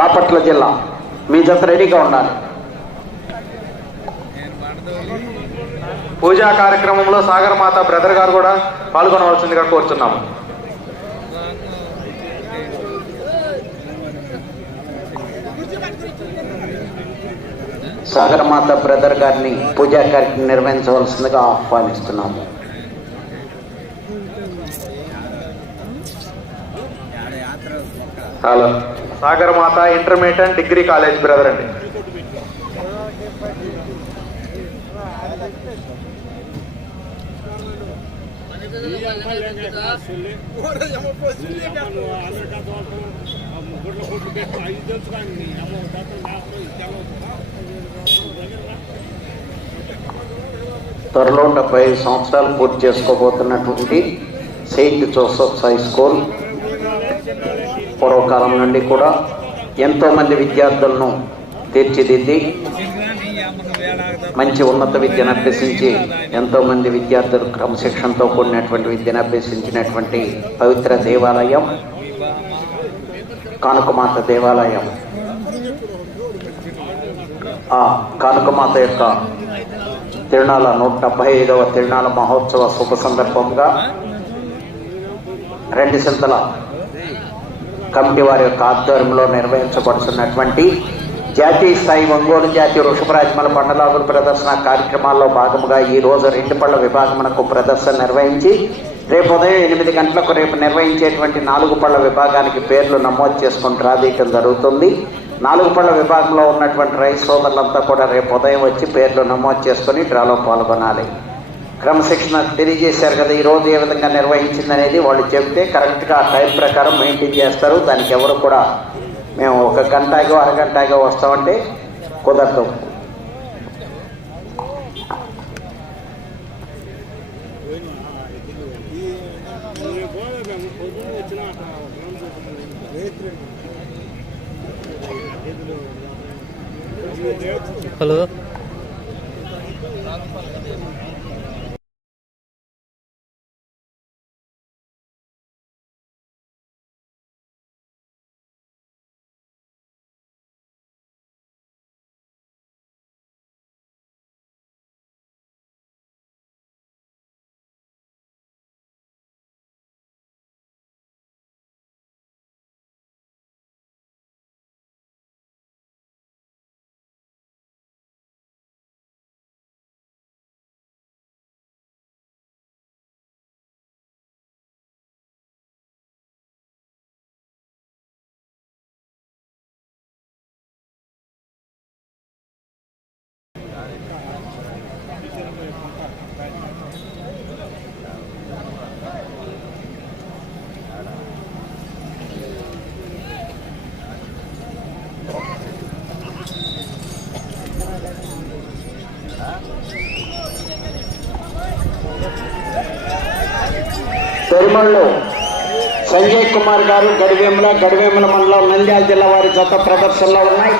బాపట్ల జిల్లా. మీ జత రెడీగా ఉండాలి. పూజా కార్యక్రమంలో సాగర్ మాత బ్రదర్ గారు కూడా పాల్గొనవలసిందిగా కోరుతున్నాము సాగరమాత బ్రదర్ గారిని పూజా కార్యక్రమం నిర్వహించవలసిందిగా ఆహ్వానిస్తున్నాము. Hello. Sagaramatha intermediate degree college brother అండి. త్వరలో డెబ్బై ఐదు సంవత్సరాలు పూర్తి చేసుకోబోతున్నటువంటి సెయింట్ జోసఫ్ హై స్కూల్. పూర్వకాలం నుండి కూడా ఎంతోమంది విద్యార్థులను తీర్చిదిద్ది మంచి ఉన్నత విద్యను అభ్యసించి ఎంతోమంది విద్యార్థులు క్రమశిక్షణతో కూడినటువంటి విద్యను అభ్యసించినటువంటి పవిత్ర దేవాలయం కానుకమాత దేవాలయం. ఆ కానుకమాత యొక్క తిరునాళ నూట డెబ్బై ఐదవ తిరునాళ మహోత్సవ శుభ సందర్భంగా రెండు సింతల కమిటీ వారి యొక్క ఆధ్వర్యంలో నిర్వహించబడుతున్నటువంటి జాతీయ స్థాయి ఒంగోలు జాతీయ వృషభరాజమల పండలాగుల ప్రదర్శన కార్యక్రమాల్లో భాగంగా ఈ రోజు రెండు పళ్ళ విభాగమునకు ప్రదర్శన నిర్వహించి రేపు ఉదయం ఎనిమిది గంటలకు రేపు నిర్వహించేటువంటి నాలుగు పళ్ళ విభాగానికి పేర్లు నమోదు చేసుకుని రాదీయటం జరుగుతుంది. నాలుగు పళ్ళ విభాగంలో ఉన్నటువంటి రైతు సోదరులంతా కూడా రేపు ఉదయం వచ్చి పేర్లు నమోదు చేసుకుని డ్రాలో పాల్గొనాలి. క్రమశిక్షణ తెలియజేశారు కదా ఈ ఏ విధంగా నిర్వహించింది అనేది వాళ్ళు చెబితే కరెక్ట్గా ఆ టైం ప్రకారం మెయింటైన్ చేస్తారు. దానికి ఎవరు కూడా మేము ఒక గంటగో అరగంటగో వస్తామంటే కుదరదు. హలో. పెరుమళ్ళు సంజయ్ కుమార్ గారు గడివేముల గడివేముల మండలం నంద్యాల జిల్లా వారి జత ప్రదర్శనలో ఉన్నాయి.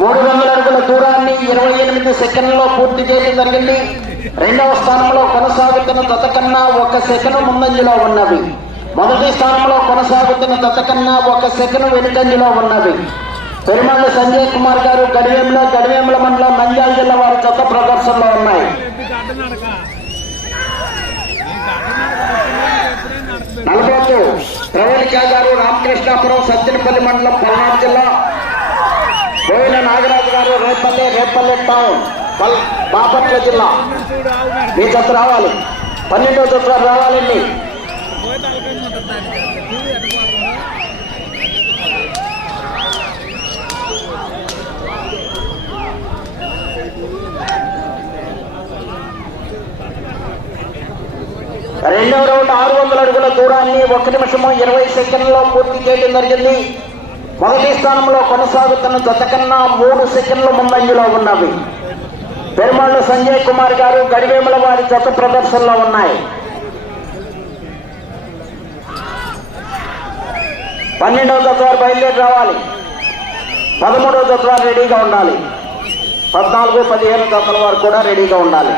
మూడు వందల అడుగుల దూరాన్ని ఇరవై ఎనిమిది సెకండ్లలో పూర్తి చేయడం జరిగింది. రెండవ స్థానంలో కొనసాగుతున్న దత కన్నా ఒక సెకను ముందంజలో ఉన్నవి. మొదటి స్థానంలో కొనసాగుతున్న దత కన్నా ఒక సెకను వెనుకంజలో ఉన్నవి. పెరుమళ్ళ సంజయ్ కుమార్ గారు గడివేముల గడియంల మండలం నంద్యాల జిల్లా వారి జత ప్రదర్శనలో ఉన్నాయి. నలభై ప్రవళిక గారు రామకృష్ణాపురం సత్తినపల్లి మండలం పల్నాడు జిల్లా. బోయిన నాగరాజు గారు రేపల్లె రేపల్లె టౌన్. బాపట్ల జిల్లా. మీ జత రావాలి. పన్నెండో జత రావాలండి. రెండవ రౌండ్ ఆరు వందల అడుగుల దూరాన్ని ఒక నిమిషము ఇరవై సెకండ్లో పూర్తి చేయడం జరిగింది. మొదటి స్థానంలో కొనసాగుతున్న జత కన్నా మూడు సెకండ్ల ముందంజలో ఉన్నవి. పెరుమాళ్ళ సంజయ్ కుమార్ గారు గడివేముల వారి జత ప్రదర్శనలో ఉన్నాయి. పన్నెండవ జత బయలుదేరి రావాలి. పదమూడవ జత రెడీగా ఉండాలి. పద్నాలుగు పదిహేను తత్వాల వారు కూడా రెడీగా ఉండాలి.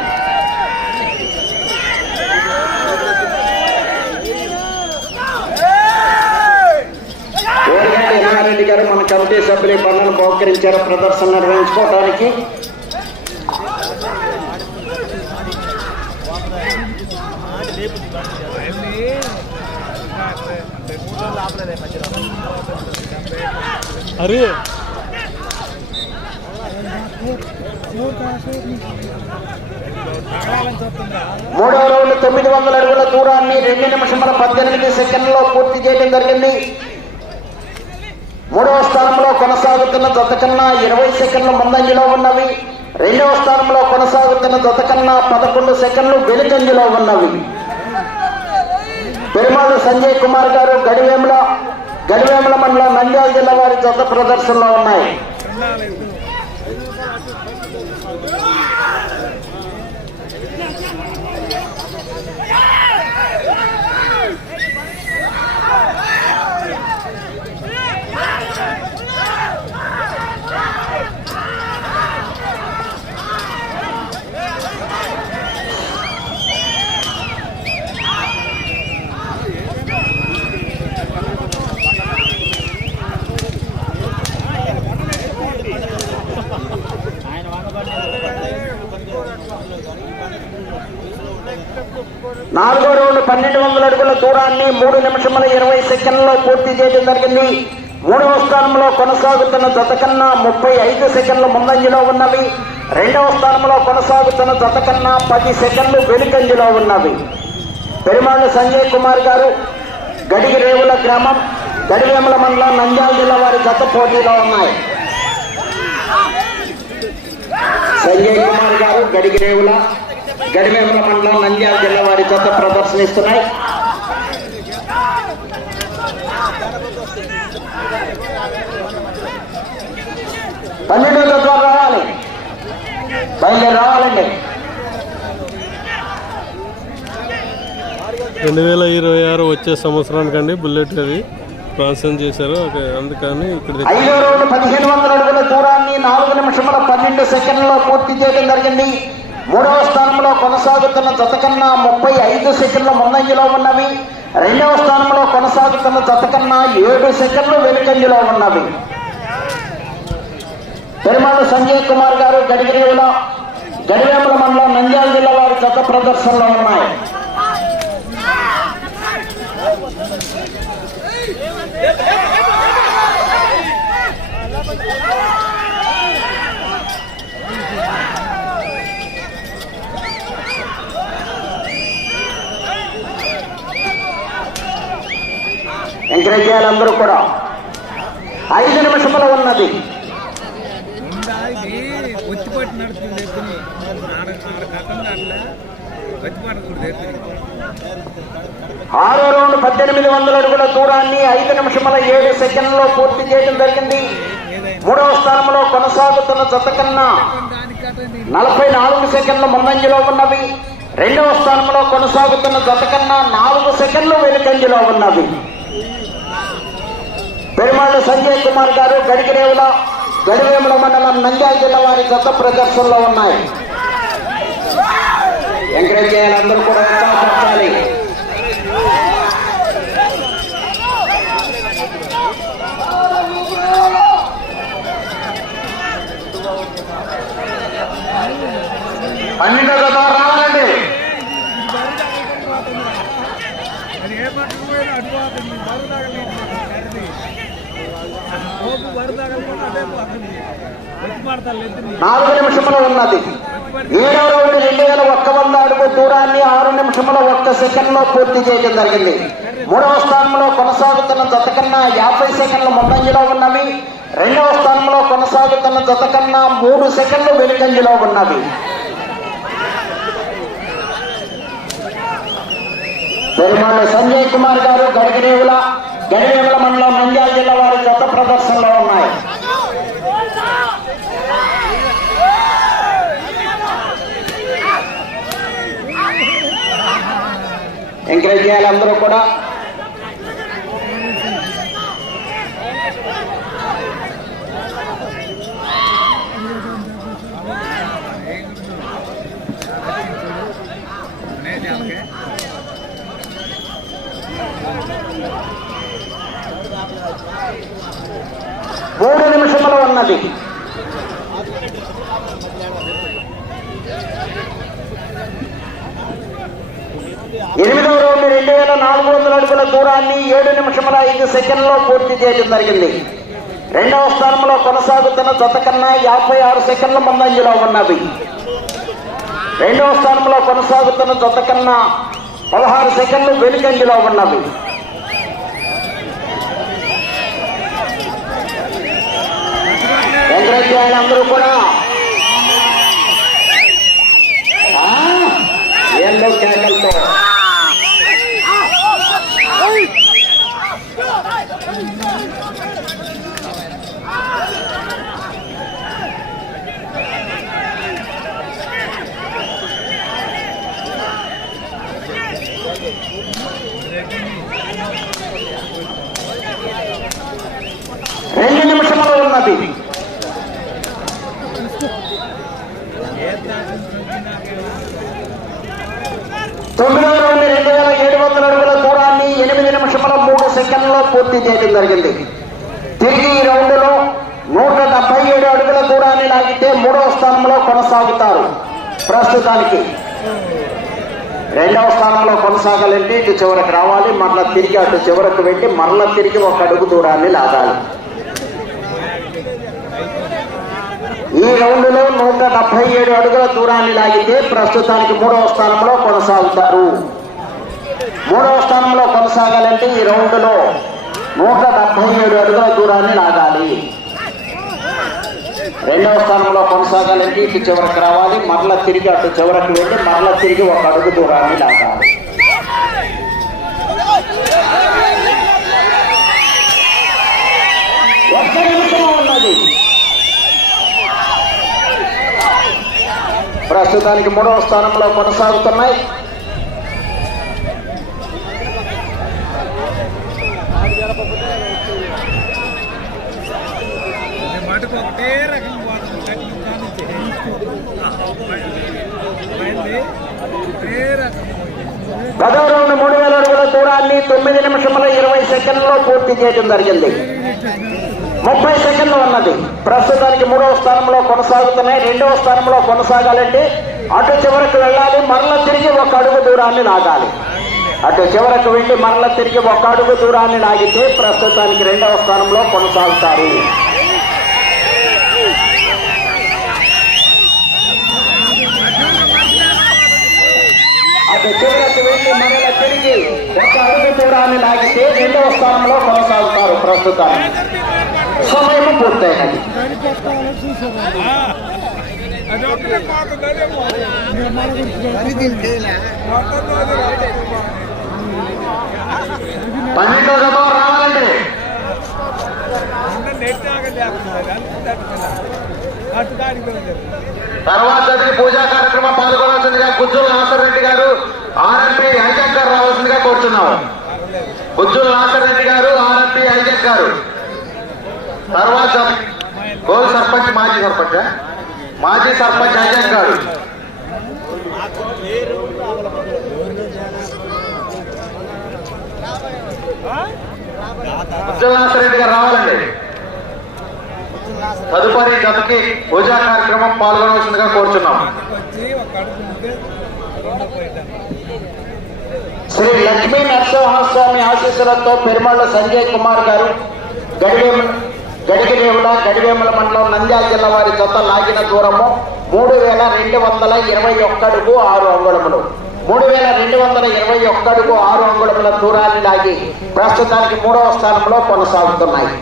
ఓరిగంటి గారు మన కమిటీ సభ్యులు పనులను బహుకరించారు. ప్రదర్శన నిర్వహించుకోవడానికి అరే. మూడవ రౌండ్ తొమ్మిది వందల అడుగుల దూరాన్ని రెండు నిమిషముల పద్దెనిమిది సెకండ్లలో పూర్తి చేయడం జరిగింది. మూడవ స్థానంలో కొనసాగుతున్న జత కన్నా ఇరవై సెకండ్లు ముందంజలో ఉన్నవి. రెండవ స్థానంలో కొనసాగుతున్న జత కన్నా పదకొండు సెకండ్లు వెనుకంజలో ఉన్నవి. సంజయ్ కుమార్ గారు గడివేముల గడివేముల మండలం నంద్యాల జిల్లా వారి జత ప్రదర్శనలో ఉన్నాయి నాలుగో రౌండ్ పన్నెండు వందల అడుగుల దూరాన్ని మూడు నిమిషముల ఇరవై సెకండ్లలో పూర్తి చేయడం జరిగింది. మూడవ స్థానంలో కొనసాగుతున్న జత కన్నా ముప్పై ఐదు సెకండ్ల ముందంజలో ఉన్నవి. రెండవ స్థానంలో కొనసాగుతున్న జత కన్నా పది సెకండ్లు వెనుకంజలో ఉన్నవి. పెరుమాళ్ళు సంజయ్ కుమార్ గారు గడిగి రేవుల గ్రామం గడివేముల మండలం నంద్యాల జిల్లా వారి జత పోటీలో ఉన్నాయి. సంజయ్ కుమార్ గారు గడిగి రేవుల గడివేముల మండలం నంద్యాల జిల్లా వారి జత ప్రదర్శనిస్తున్నాయి. పన్నెండు జత రావాలి. బయలుదేరి రావాలండి. రెండు వేల ఇరవై ఆరు వచ్చే సంవత్సరానికండి బుల్లెట్ అది ట్రాన్స్ఫర్ చేశారు. అందుకని ఇక్కడ ఐదో రౌండ్ పదిహేను వందల అడుగుల దూరాన్ని నాలుగు నిమిషముల పన్నెండు సెకండ్లలో పూర్తి చేయడం జరిగింది. మూడవ స్థానంలో కొనసాగుతున్న జత కన్నా ముప్పై ఐదు సెకండ్ల ముందంజలో ఉన్నవి. రెండవ స్థానంలో కొనసాగుతున్న జత కన్నా ఏడు సెకండ్లు వెనుకంజలో ఉన్నవి. పెరుమాళ సంజయ్ కుమార్ గారు గడిగిరిలో గడివేముల మండలం నంద్యాల జిల్లా వారి జత ప్రదర్శనలో ఉన్నాయి. ఎంకరేజ్ చేయాలి అందరూ కూడా ఐదు నిమిషముల ఉన్నది. ఆరో రౌండ్ పద్దెనిమిది వందల అడుగుల దూరాన్ని ఐదు నిమిషముల ఏడు సెకండ్లలో పూర్తి చేయడం జరిగింది. మూడవ స్థానంలో కొనసాగుతున్న జత కన్నా నలభై నాలుగు సెకండ్ల ముందంజలో ఉన్నవి. రెండవ స్థానంలో కొనసాగుతున్న జత కన్నా నాలుగు సెకండ్లు వెనుకంజలో ఉన్నవి. పెరుమాళ్ళ సంజయ్ కుమార్ గారు గడికిరేవుల గడివేముల మండలం నంద్యాల జిల్లా వారి గత ప్రదర్శనలో ఉన్నాయి. ఎంకరేజ్ చేయాలి అందరూ కూడా ఉత్సాహపరచాలి పన్నెండో జత రావాలండి. అది ఏ పట్టుకు పోయినా అటు నాలుగు నిమిషముల ఉన్నది. ఏడవ రౌండ్ రెండు వేల ఒక్క వంద అడుగు దూరాన్ని ఆరు నిమిషముల ఒక్క సెకండ్లో పూర్తి చేయడం జరిగింది. మూడవ స్థానంలో కొనసాగుతున్న జత కన్నా యాభై సెకండ్ల ముందంజలో ఉన్నవి. రెండవ స్థానంలో కొనసాగుతున్న జత కన్నా మూడు సెకండ్లు వెనుకంజలో ఉన్నవి. పెరుమాళ్ళ సంజయ్ కుమార్ గారు గడిగిరేవుల గడివేముల మండలం నంద్యాల జిల్లా వారి జత ప్రదర్శనలో ఉన్నాయి. ఎంకరేజ్ చేయాలి అందరూ కూడా మూడు నిమిషములు ఉన్నది. ఎనిమిదవ రౌండ్ రెండు వేల నాలుగు వందల అడుగుల దూరాన్ని ఏడు నిమిషముల ఐదు సెకండ్లో పూర్తి చేయడం జరిగింది. రెండవ స్థానంలో కొనసాగుతున్న జత కన్నా యాభై ఆరు సెకండ్ల ముందంజలో ఉన్నవి రెండవ స్థానంలో కొనసాగుతున్న జత కన్నా పదహారు సెకండ్లు వెనుకంజలో ఉన్నవి వెంకటేశ్వర కూడా ఆ, ఏందో కేకలతో రెండు నిమిషములు ఉన్నది తొమ్మిదవ రౌండ్ రెండు వేల ఏడు వందల అడుగుల దూరాన్ని ఎనిమిది నిమిషముల మూడు సెకండ్లో పూర్తి చేయడం జరిగింది. తిరిగి ఈ రౌండ్లో నూట డెబ్బై ఏడు అడుగుల దూరాన్ని లాగితే మూడవ స్థానంలో కొనసాగుతారు ప్రస్తుతానికి. రెండవ స్థానంలో కొనసాగాలంటే ఇటు చివరకు రావాలి మరలా తిరిగి అటు చివరకు వెళ్ళి మరలా తిరిగి ఒక అడుగు దూరాన్ని లాగాలి. ఈ రౌండ్లో నూట డెబ్బై ఏడు అడుగుల దూరాన్ని లాగితే ప్రస్తుతానికి మూడవ స్థానంలో కొనసాగుతారు. మూడవ స్థానంలో కొనసాగాలంటే ఈ రౌండ్లో నూట డెబ్బై ఏడు అడుగుల దూరాన్ని లాగాలి. రెండవ స్థానంలో కొనసాగాలంటే ఇటు చివరకు రావాలి మరలా తిరిగి అటు చివరకు వెళ్ళి మరలా తిరిగి ఒక అడుగు దూరాన్ని లాగాలి. ఒక్క నిమిషం ఉన్నది. ప్రస్తుతానికి మూడవ స్థానంలో కొనసాగుతున్నాయి. ఒకటే రౌండ్ మూడు వేల అడుగుల దూరాన్ని తొమ్మిది నిమిషముల ఇరవై సెకండ్లో పూర్తి చేయడం జరిగింది. ముప్పై సెకండ్లు ఉన్నది. ప్రస్తుతానికి మూడవ స్థానంలో కొనసాగుతున్నాయి. రెండవ స్థానంలో కొనసాగాలంటే అటు చివరకు వెళ్ళాలి మరల తిరిగి ఒక అడుగు దూరాన్ని లాగాలి. అటు చివరకు వెళ్ళి మరల తిరిగి ఒక అడుగు దూరాన్ని లాగితే ప్రస్తుతానికి రెండవ స్థానంలో కొనసాగుతారు. చివరకు వెళ్ళి మరల తిరిగి ఒక అడుగు దూరాన్ని లాగితే రెండవ స్థానంలో కొనసాగుతారు ప్రస్తుతం సమయం పూర్తయినది. పన్నెండో జతం రావాలండి నెట్ అటు దానికి తర్వాత జరిగే పూజా కార్యక్రమం పాల్గొనాల్సిందిగా గుజ్జుల నాసర్ రెడ్డి గారు ఆర్ఎంపీ ఐజక్ గారు రావాల్సిందిగా కోరుతున్నాము గుజ్జుల నాసర్ రెడ్డి గారు ఆర్ఎంపీ ఐజక్ గారు. తర్వాత గోల్ సర్పంచ్ మాజీ సర్పంచ్ మాజీ సర్పంచ్ ఐజక్ గారు. గుజ్జుల నాసర్ రెడ్డి గారు రావాలండి. తదుపరి జతకి పూజా కార్యక్రమం పాల్గొనవలసిందిగా కోరుచున్నాం. శ్రీ లక్ష్మీ నరసింహస్వామి ఆశీస్సులతో పెరుమళ్ళ సంజయ్ కుమార్ గారు గడివేముల గడిగిరేవుల గడివేముల మండలం నంద్యాల జిల్లా వారి జత లాగిన దూరము మూడు వేల రెండు వందల ఇరవై ఒక్కడుగు ఆరు అంగుళములు. మూడు వేల రెండు వందల ఇరవై ఒక్కడుగు ఆరు అంగుళముల దూరాన్ని లాగి ప్రస్తుతానికి మూడవ స్థానంలో కొనసాగుతున్నాయి.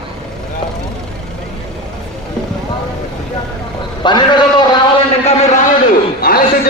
పన్నెండు రావాలంటే ఇంకా మీరు రాలేదు. ఆలస్యం